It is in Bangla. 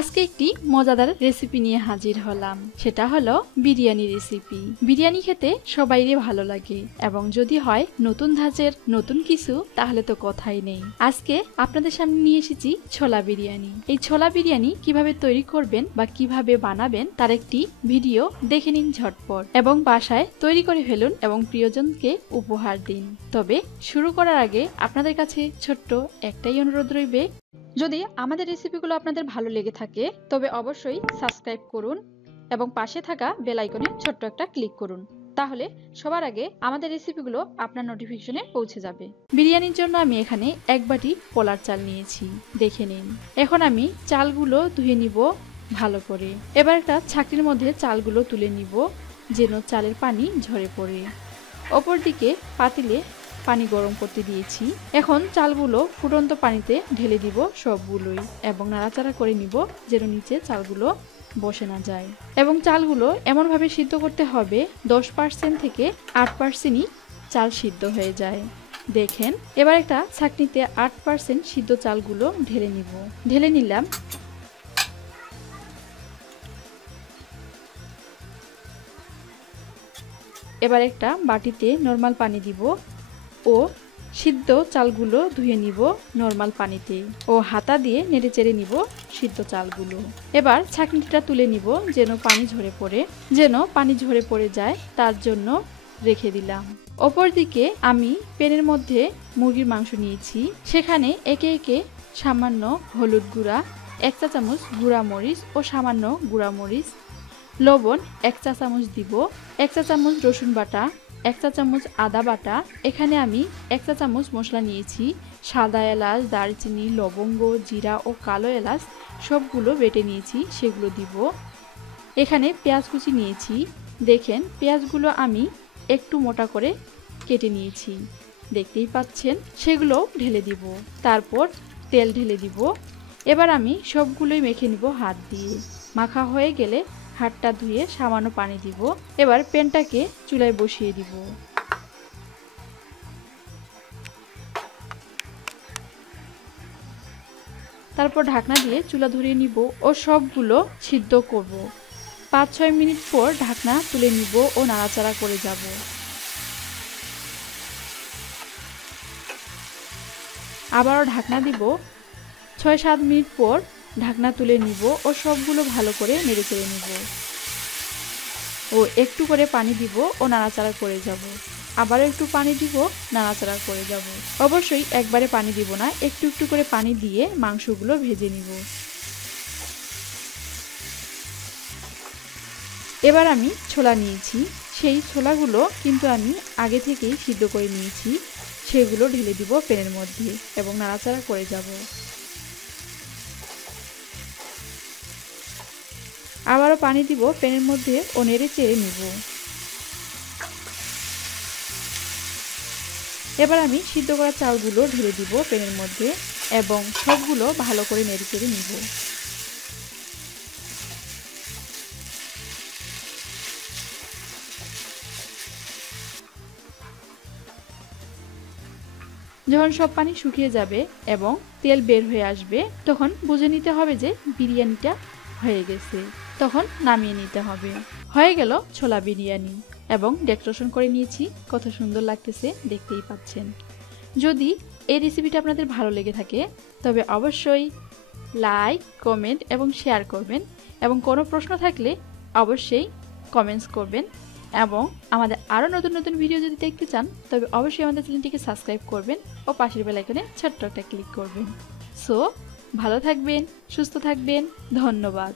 আজকে একটি মজাদার রেসিপি নিয়ে হাজির হলাম, সেটা হলো বিরিয়ানি রেসিপি। বিরিয়ানি খেতে সবাইরই ভালো লাগে এবং যদি হয় নতুন ধাঁচের নতুন কিছু তাহলে তো কথাই নেই। আজকে আপনাদের সামনে নিয়ে এসেছি ছোলা বিরিয়ানি। এই ছোলা বিরিয়ানি কিভাবে তৈরি করবেন বা কিভাবে বানাবেন তার একটি ভিডিও দেখে নিন ঝটপট এবং বাসায় তৈরি করে ফেলুন এবং প্রিয়জনকে উপহার দিন। তবে শুরু করার আগে আপনাদের কাছে ছোট্ট একটাই অনুরোধ রইবে, যদি আমাদের রেসিপিগুলো আপনাদের ভালো লেগে থাকে তবে অবশ্যই সাবস্ক্রাইব করুন এবং পাশে থাকা বেল আইকনে ছোট্ট একটা ক্লিক করুন, তাহলে সবার আগে আমাদের রেসিপিগুলো আপনার নোটিফিকেশনে পৌঁছে যাবে। বিরিয়ানির জন্য আমি এখানে 1 বাটি পোলার চাল নিয়েছি, দেখে নিন। এখন আমি চালগুলো ধুয়ে নিব ভালো করে। এবার একটা ছাঁকনির মধ্যে চালগুলো তুলে নিব যেন চালের পানি ঝরে পড়ে। অপরদিকে পাতিলে পানি গরম করতে দিয়েছি। এখন চালগুলো ফুটন্ত পানিতে ঢেলে দিব সবগুলোই এবং নাড়াচাড়া করে নিব যেন নিচে চালগুলো বসে না যায়। এবং চালগুলো এমনভাবে সিদ্ধ করতে হবে 10% থেকে 8%ই চাল সিদ্ধ হয়ে যায়। দেখেন, এবার একটা ছাঁকনিতে 8% সিদ্ধ চালগুলো ঢেলে নিলাম। এবার একটা বাটিতে নরমাল পানি দিব ও সিদ্ধ চালগুলো ধুয়ে নিব নরমাল পানিতে ও হাতা দিয়ে নেড়েচেড়ে নিব সিদ্ধ চালগুলো। এবার ছাঁকনিটা তুলে নিব যেন পানি ঝরে পড়ে যায়, তার জন্য রেখে দিলাম। অপরদিকে আমি প্যানের মধ্যে মুরগির মাংস নিয়েছি, সেখানে একে একে সামান্য হলুদ গুঁড়া, 1 চা চামচ গুঁড়া মরিচ ও সামান্য গুঁড়া মরিচ, লবণ 1 চা চামচ দিব, 1 চা চামচ রসুন বাটা, 1 চা চামচ আদা বাটা। এখানে আমি 1 চা চামচ মশলা নিয়েছি, সাদা এলাচ, দারচিনি, লবঙ্গ, জিরা ও কালো এলাচ সবগুলো বেটে নিয়েছি, সেগুলো দিব। এখানে পেঁয়াজ কুচি নিয়েছি, দেখেন পেঁয়াজগুলো আমি একটু মোটা করে কেটে নিয়েছি, দেখতেই পাচ্ছেন। সেগুলো ঢেলে দিব, তারপর তেল ঢেলে দিব। এবার আমি সবগুলোই মেখে নিব হাত দিয়ে। মাখা হয়ে গেলে হাতটা ধুয়ে সামান্য পানি দিব। এবার প্যানটাকে চুলায় বসিয়ে দিব। তারপর ঢাকনা দিয়ে চুলা ধরিয়ে নিব ও সবগুলো সিদ্ধ করব। 5-6 মিনিট পর ঢাকনা তুলে নিব ও নাড়াচাড়া করে যাব। আবারও ঢাকনা দিব। 6-7 মিনিট পর ঢাকনা তুলে নিব ও সবগুলো ভালো করে নেড়েচেড়ে নিব ও একটু করে পানি দিব ও নাড়াচাড়া করে যাব। আবারও একটু পানি দিব, নাড়াচাড়া করে যাব। অবশ্যই একবারে পানি দিব না, একটু একটু করে পানি দিয়ে মাংসগুলো ভেজে নিব। এবার আমি ছোলা নিয়েছি, সেই ছোলাগুলো কিন্তু আমি আগে থেকেই সিদ্ধ করে নিয়েছি, সেগুলো ঢেলে দিব প্যানের মধ্যে এবং নাড়াচাড়া করে যাব। আবারও পানি দিব প্যানের মধ্যে ও নেড়ে চেড়ে নিব। এবার আমি সিদ্ধ করা চালগুলো ঢেলে দিব প্যানের মধ্যে এবং সবগুলো ভালো করে নেড়ে চেড়ে নিব। যখন সব পানি শুকিয়ে যাবে এবং তেল বের হয়ে আসবে, তখন বুঝে নিতে হবে যে বিরিয়ানিটা হয়ে গেছে, তখন নামিয়ে নিতে হবে। হয়ে গেল ছোলা বিরিয়ানি এবং ডেকোরেশন করে নিয়েছি, কত সুন্দর লাগতেছে দেখতেই পাচ্ছেন। যদি এই রেসিপিটা আপনাদের ভালো লেগে থাকে তবে অবশ্যই লাইক, কমেন্ট এবং শেয়ার করবেন এবং কোনো প্রশ্ন থাকলে অবশ্যই কমেন্টস করবেন এবং আমাদের আরও নতুন নতুন ভিডিও যদি দেখতে চান তবে অবশ্যই আমাদের চ্যানেলটিকে সাবস্ক্রাইব করবেন ও পাশের বেল আইকনে ছোট্ট একটা ক্লিক করবেন। সো ভালো থাকবেন, সুস্থ থাকবেন, ধন্যবাদ।